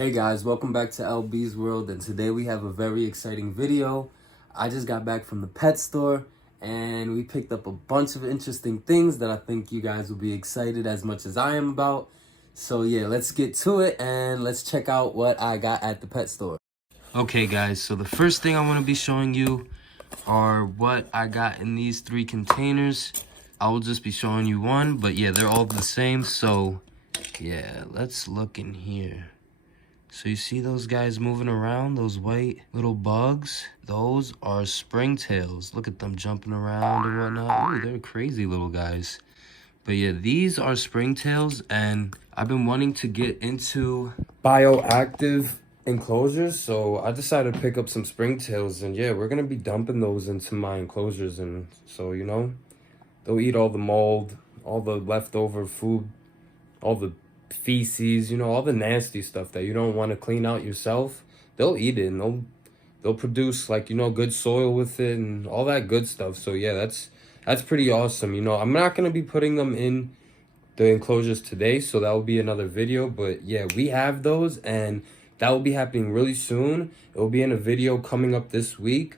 Hey guys, welcome back to LB's World, and today we have a very exciting video. I just got back from the pet store and we picked up a bunch of interesting things that I think you guys will be excited as much as I am about. So yeah, let's get to it and let's check out what I got at the pet store. Okay guys, so the first thing I want to be showing you are what I got in these 3 containers. I will just be showing you one, but yeah, they're all the same. So yeah, let's look in here. So you see those guys moving around, those white little bugs? Those are springtails. Look at them jumping around and whatnot. Ooh, they're crazy little guys. But yeah, these are springtails, and I've been wanting to get into bioactive enclosures, so I decided to pick up some springtails, and yeah, we're gonna be dumping those into my enclosures, and so, you know, they'll eat all the mold, all the leftover food, all the feces, you know, all the nasty stuff that you don't want to clean out yourself. They'll eat it, and they'll produce, like, you know, good soil with it and all that good stuff. So yeah, that's pretty awesome. You know, I'm not going to be putting them in the enclosures today, so that will be another video, but yeah, we have those, and that will be happening really soon. It will be in a video coming up this week.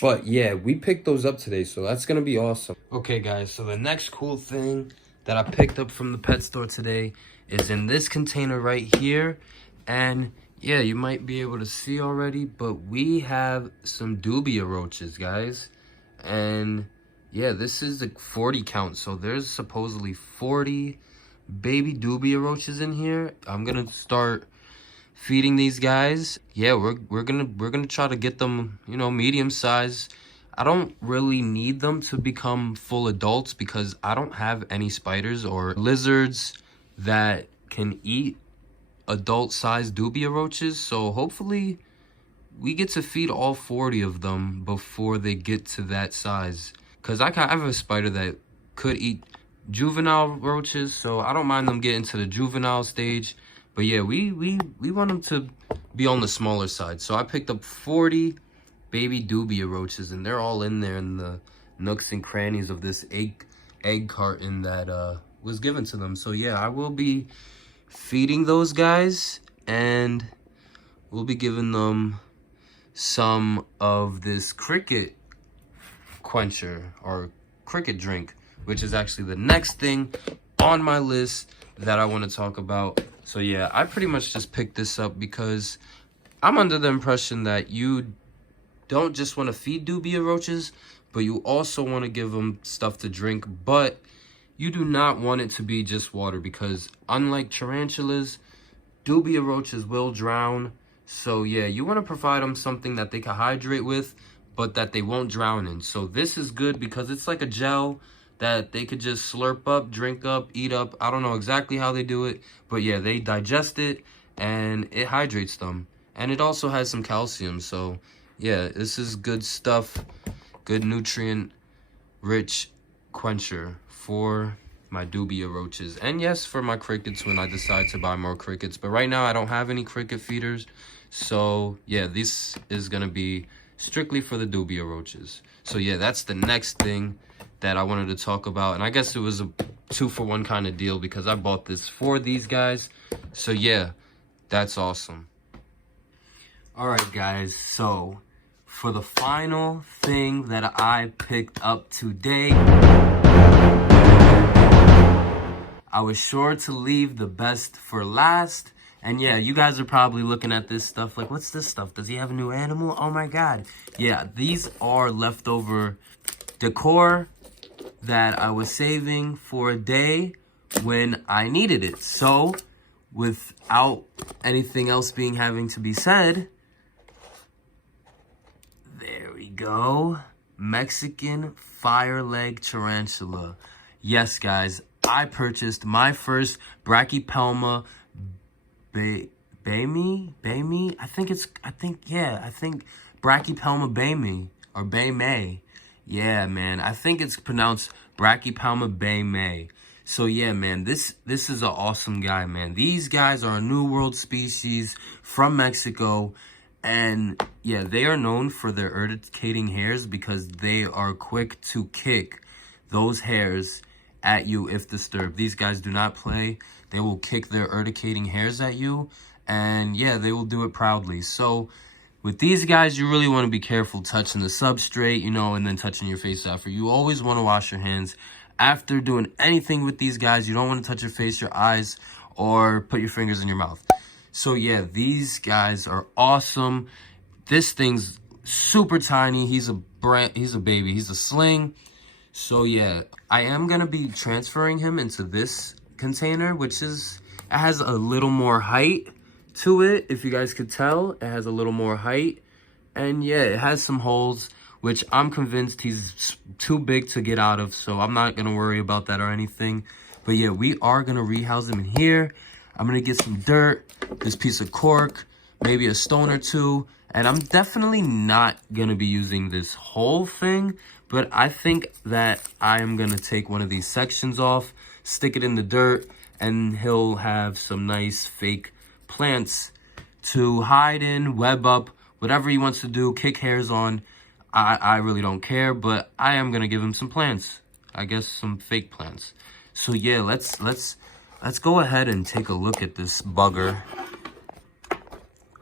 But yeah, we picked those up today, so that's gonna be awesome. Okay guys, so the next cool thing that I picked up from the pet store today is in this container right here. And yeah, you might be able to see already, but we have some Dubia roaches, guys. And yeah, this is a 40 count, so there's supposedly 40 baby Dubia roaches in here. I'm gonna start feeding these guys. Yeah, we're gonna try to get them, you know, medium size. I don't really need them to become full adults because I don't have any spiders or lizards that can eat adult sized Dubia roaches. So hopefully we get to feed all 40 of them before they get to that size. Because I have a spider that could eat juvenile roaches, so I don't mind them getting to the juvenile stage. But yeah, we want them to be on the smaller side. So I picked up 40 baby Dubia roaches, and they're all in there in the nooks and crannies of this egg carton that was given to them. So yeah, I will be feeding those guys, and we'll be giving them some of this cricket quencher or cricket drink, which is actually the next thing on my list that I want to talk about. So yeah, I pretty much just picked this up because I'm under the impression that you don't just want to feed Dubia roaches, but you also want to give them stuff to drink, but you do not want it to be just water, because unlike tarantulas, Dubia roaches will drown. So yeah, you want to provide them something that they can hydrate with, but that they won't drown in. So this is good because it's like a gel that they could just slurp up, drink up, eat up. I don't know exactly how they do it, but yeah, they digest it and it hydrates them. And it also has some calcium. So yeah, this is good stuff, good nutrient rich quencher for my Dubia roaches. And yes, for my crickets when I decide to buy more crickets. But right now I don't have any cricket feeders. So yeah, this is gonna be strictly for the Dubia roaches. So yeah, that's the next thing that I wanted to talk about. And I guess it was a 2-for-1 kind of deal because I bought this for these guys. So yeah, that's awesome. All right, guys, so for the final thing that I picked up today, I was sure to leave the best for last. And yeah, you guys are probably looking at this stuff like, what's this stuff? Does he have a new animal? Oh my God. Yeah, these are leftover decor that I was saving for a day when I needed it. So without anything else having to be said, there we go. Mexican fire leg tarantula. Yes, guys, I purchased my first Brachypelma Baymii. I think Brachypelma Baymii or Baymii. Yeah, man, I think it's pronounced Brachypelma Baymii. So yeah, man, this is an awesome guy, man. These guys are a New World species from Mexico. And yeah, they are known for their urticating hairs because they are quick to kick those hairs at you if disturbed. These guys do not play. They will kick their urticating hairs at you. and yeah, they will do it proudly. So with these guys, you really want to be careful touching the substrate, you know, and then touching your face after. You always want to wash your hands after doing anything with these guys. You don't want to touch your face, your eyes, or put your fingers in your mouth. So yeah, these guys are awesome. This thing's super tiny. He's a baby. He's a sling. So yeah, I am gonna be transferring him into this container, which it has a little more height to it. If you guys could tell, it has a little more height. And yeah, it has some holes, which I'm convinced he's too big to get out of. So I'm not gonna worry about that or anything. But yeah, we are gonna rehouse him in here. I'm gonna get some dirt, this piece of cork, maybe a stone or two. And I'm definitely not gonna be using this whole thing, but I think that I am gonna take one of these sections off, stick it in the dirt, and he'll have some nice fake plants to hide in, web up, whatever he wants to do, kick hairs on. I really don't care, but I am gonna give him some plants. I guess some fake plants. So yeah, let's go ahead and take a look at this bugger.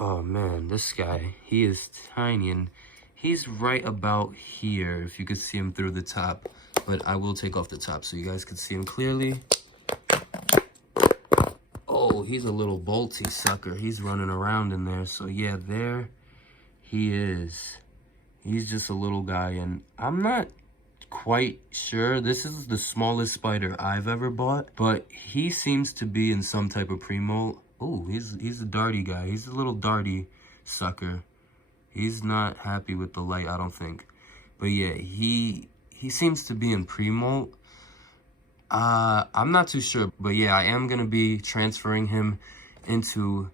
Oh man, this guy, he is tiny, and he's right about here, if you could see him through the top. But I will take off the top so you guys can see him clearly. Oh, he's a little bolty sucker. He's running around in there. So yeah, there he is. He's just a little guy, and I'm not quite sure. This is the smallest spider I've ever bought, but he seems to be in some type of pre-molt. Oh, he's a darty guy. He's a little darty sucker. He's not happy with the light, I don't think. But yeah, he seems to be in pre-molt. I'm not too sure, but yeah, I am gonna be transferring him into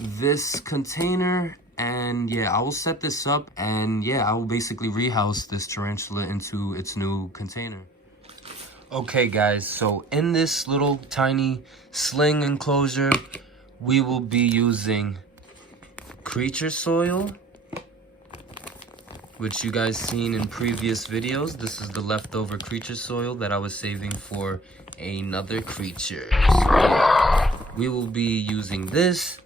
this container. And yeah, I will set this up, and yeah, I will basically rehouse this tarantula into its new container. Okay guys, so in this little tiny sling enclosure, we will be using creature soil, which you guys seen in previous videos. This is the leftover creature soil that I was saving for another creature. So, yeah, we will be using this,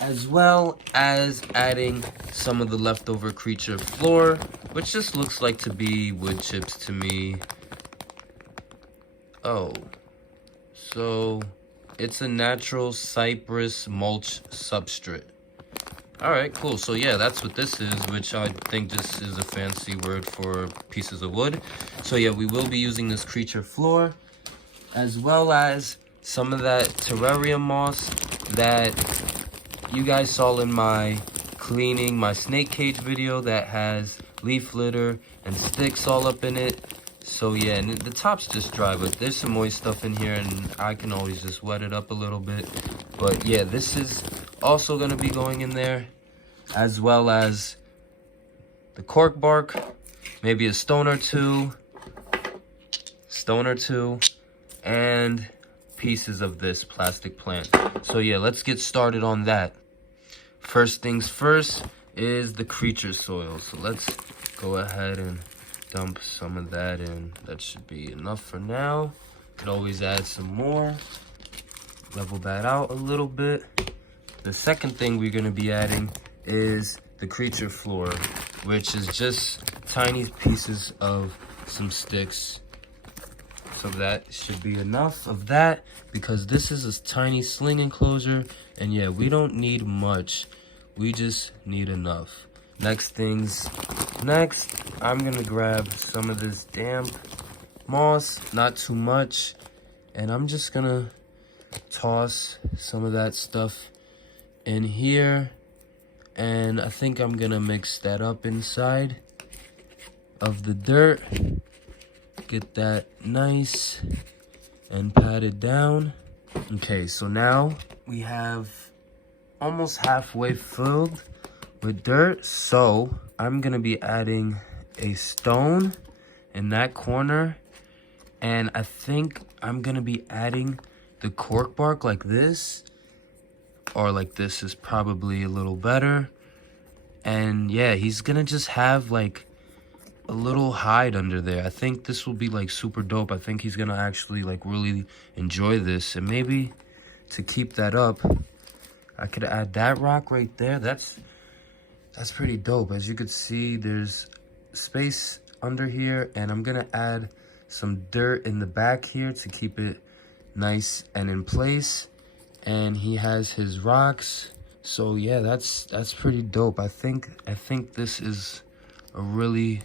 as well as adding some of the leftover creature floor, which just looks like to be wood chips to me. Oh, so it's a natural cypress mulch substrate. All right, cool. So yeah, that's what this is, which I think just is a fancy word for pieces of wood. So yeah, we will be using this creature floor, as well as some of that terrarium moss that you guys saw in my cleaning my snake cage video that has leaf litter and sticks all up in it. So yeah, and the top's just dry, but there's some moist stuff in here, and I can always just wet it up a little bit. But yeah, this is also going to be going in there, as well as the cork bark, maybe a stone or two, and pieces of this plastic plant. So yeah, let's get started on that. First things first is the creature soil. So let's go ahead and dump some of that in. That should be enough for now. Could always add some more. Level that out a little bit. The second thing we're going to be adding is the creature floor, which is just tiny pieces of some sticks. So that should be enough of that, because this is a tiny sling enclosure, and yeah, we don't need much. We just need enough. Next, I'm gonna grab some of this damp moss, not too much, and I'm just gonna toss some of that stuff in here, and I think I'm gonna mix that up inside of the dirt. Get that nice and patted down. Okay, so now we have almost halfway filled with dirt, so I'm gonna be adding a stone in that corner, and I think I'm gonna be adding the cork bark like this, or like this is probably a little better. And yeah, he's gonna just have like a little hide under there. I think this will be like super dope. I think he's gonna actually like really enjoy this, and maybe to keep that up, I could add that rock right there. That's pretty dope. As you could see, there's space under here, and I'm gonna add some dirt in the back here to keep it nice and in place. And he has his rocks. So yeah, that's pretty dope. I think this is a really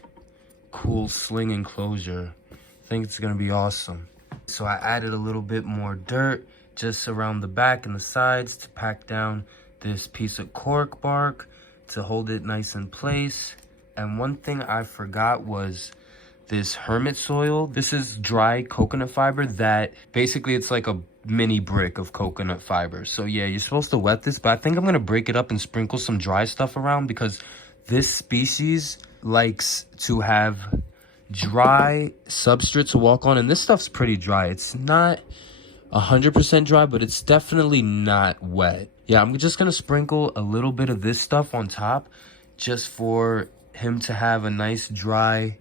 cool sling enclosure. I think it's gonna be awesome. So I added a little bit more dirt just around the back and the sides to pack down this piece of cork bark to hold it nice in place. And one thing I forgot was this hermit soil. This is dry coconut fiber that basically it's like a mini brick of coconut fiber. So yeah, you're supposed to wet this, but I think I'm gonna break it up and sprinkle some dry stuff around because this species likes to have dry substrate to walk on, and this stuff's pretty dry. It's not 100% dry, but it's definitely not wet. Yeah, I'm just gonna sprinkle a little bit of this stuff on top just for him to have a nice dry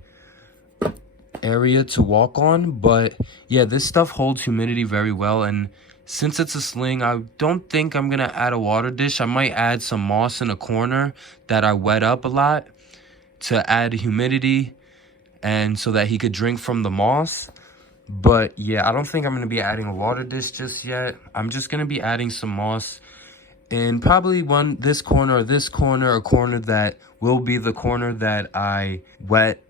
area to walk on. But yeah, this stuff holds humidity very well, and since it's a sling, I don't think I'm gonna add a water dish. I might add some moss in a corner that I wet up a lot to add humidity and so that he could drink from the moss. But yeah, I don't think I'm going to be adding a water dish just yet. I'm just going to be adding some moss in probably this corner or this corner, a corner that will be the corner that I wet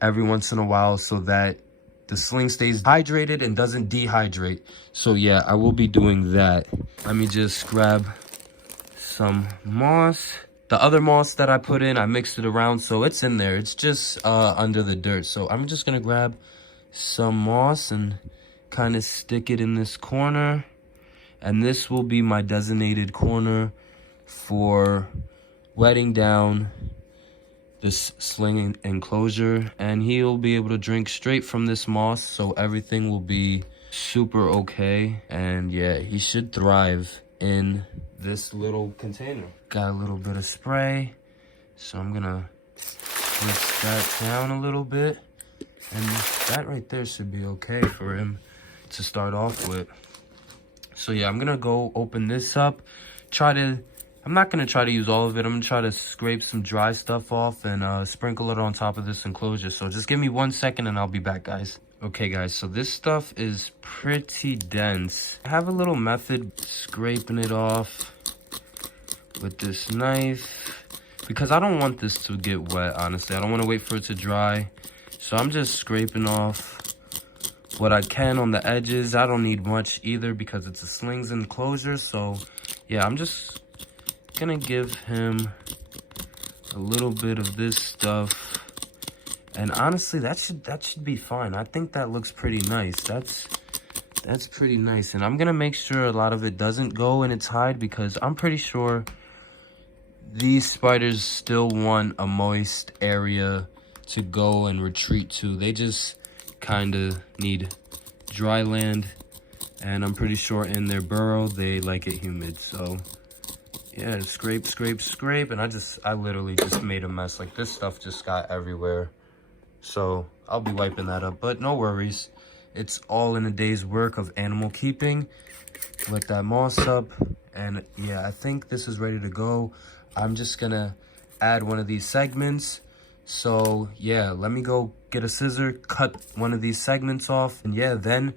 every once in a while so that the sling stays hydrated and doesn't dehydrate. So yeah, I will be doing that. Let me just grab some moss. The other moss that I put in, I mixed it around, so it's in there. It's just under the dirt. So I'm just going to grab some moss and kind of stick it in this corner, and this will be my designated corner for wetting down this sling enclosure, and he'll be able to drink straight from this moss, so everything will be super okay. And yeah, he should thrive in this little container. Got a little bit of spray, so I'm gonna switch that down a little bit. And that right there should be okay for him to start off with. So yeah, I'm gonna go open this up. I'm not gonna try to use all of it. I'm gonna try to scrape some dry stuff off and sprinkle it on top of this enclosure. So just give me 1 second and I'll be back, guys. Okay guys, so this stuff is pretty dense. I have a little method scraping it off with this knife because I don't want this to get wet, honestly. I don't want to wait for it to dry. So I'm just scraping off what I can on the edges. I don't need much either because it's a slings enclosure. So yeah, I'm just gonna give him a little bit of this stuff. And honestly, that should be fine. I think that looks pretty nice. That's pretty nice. And I'm gonna make sure a lot of it doesn't go in its hide because I'm pretty sure these spiders still want a moist area to go and retreat to. They just kind of need dry land, and I'm pretty sure in their burrow they like it humid. So yeah, scrape, and I literally just made a mess. Like, this stuff just got everywhere, so I'll be wiping that up, but no worries. It's all in a day's work of animal keeping. Let that moss up, and yeah, I think this is ready to go. I'm just gonna add one of these segments. So yeah, let me go get a scissor, cut one of these segments off, and yeah, then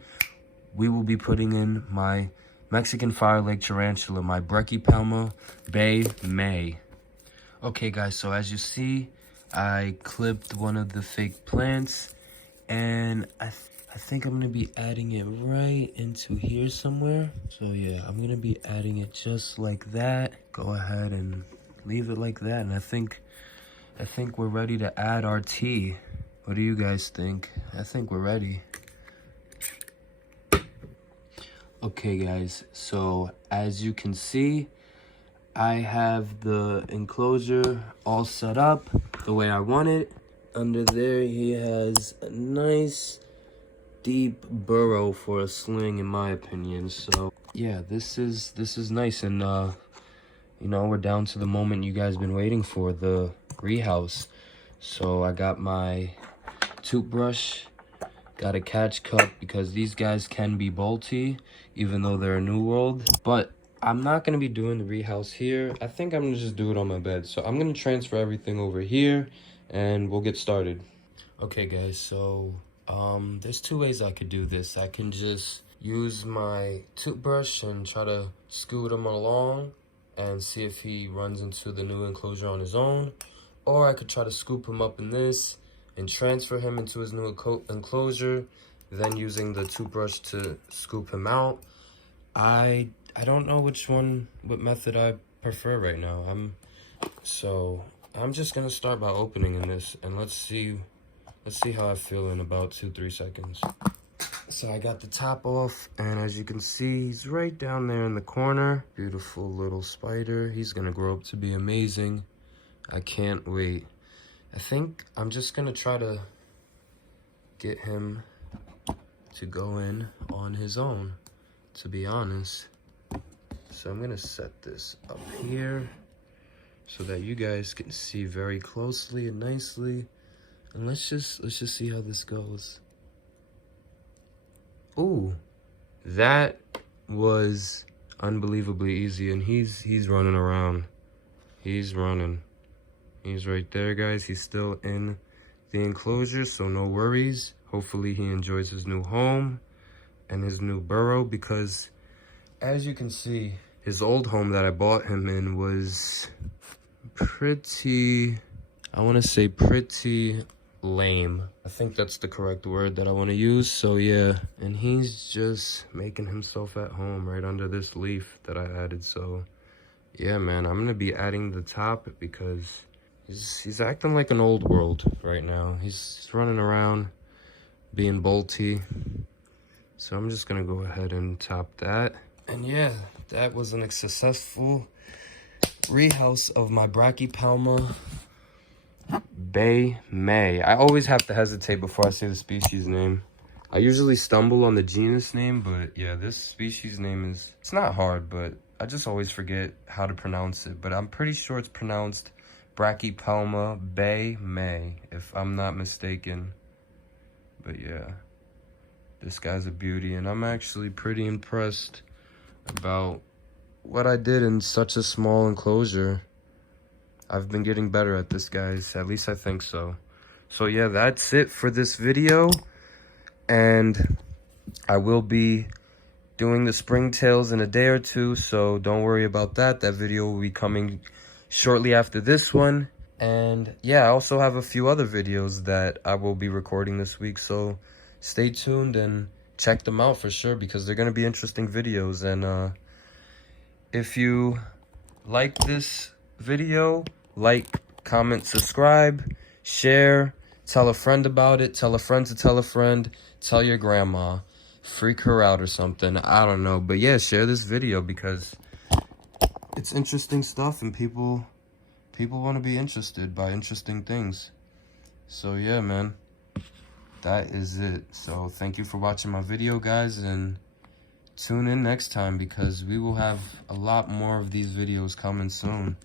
we will be putting in my Mexican fire lake tarantula, my Brachypelma Bay May. Okay guys, so as you see, I clipped one of the fake plants, and I think I'm gonna be adding it right into here somewhere. So yeah, I'm gonna be adding it just like that. Go ahead and leave it like that, and I think we're ready to add our tea. What do you guys think? I think we're ready. Okay guys, so as you can see, I have the enclosure all set up the way I want it. Under there, he has a nice deep burrow for a sling, in my opinion. So yeah, this is nice. And you know, we're down to the moment you guys been waiting for, the rehouse. So I got my toothbrush Got a catch cup because these guys can be bolty, even though they're a New World. But I'm not going to be doing the rehouse here. I think I'm going to just do it on my bed. So I'm going to transfer everything over here and we'll get started. Okay, guys, so there's two ways I could do this. I can just use my toothbrush and try to scoot him along and see if he runs into the new enclosure on his own. Or I could try to scoop him up in this and transfer him into his new enclosure, then using the toothbrush to scoop him out. I don't know what method I prefer right now. I'm just gonna start by opening in this, and let's see how I feel in about 2-3 seconds. So I got the top off, and as you can see, he's right down there in the corner. Beautiful little spider. He's gonna grow up to be amazing. I can't wait. I think I'm just gonna try to get him to go in on his own, to be honest. So I'm gonna set this up here so that you guys can see very closely and nicely. And let's just see how this goes. Ooh, that was unbelievably easy, and he's running around. He's running. He's right there, guys. He's still in the enclosure, so no worries. Hopefully he enjoys his new home and his new burrow, because as you can see, his old home that I bought him in was pretty, I want to say pretty lame. I think that's the correct word that I want to use. So yeah, and he's just making himself at home right under this leaf that I added. So yeah, man, I'm gonna be adding the top because he's acting like an old world right now. He's running around being bolty. So I'm just gonna go ahead and top that. And yeah, that was a successful rehouse of my Brachypelma Bay May. I always have to hesitate before I say the species name. I usually stumble on the genus name, but yeah, this species name it's not hard, but I just always forget how to pronounce it. But I'm pretty sure it's pronounced Brachypelma Bay May, if I'm not mistaken. But yeah, this guy's a beauty, and I'm actually pretty impressed about what I did in such a small enclosure. I've been getting better at this, guys. At least I think so. So yeah, that's it for this video. And I will be doing the springtails in a day or two, so don't worry about that. That video will be coming shortly after this one. And yeah, I also have a few other videos that I will be recording this week, so stay tuned and check them out for sure, because they're going to be interesting videos. And if you like this video, like, comment, subscribe, share, tell a friend about it, tell a friend to tell a friend, tell your grandma, freak her out or something, I don't know. But yeah, share this video because it's interesting stuff, and people want to be interested by interesting things. So yeah, man, that is it. So thank you for watching my video, guys, and tune in next time, because we will have a lot more of these videos coming soon.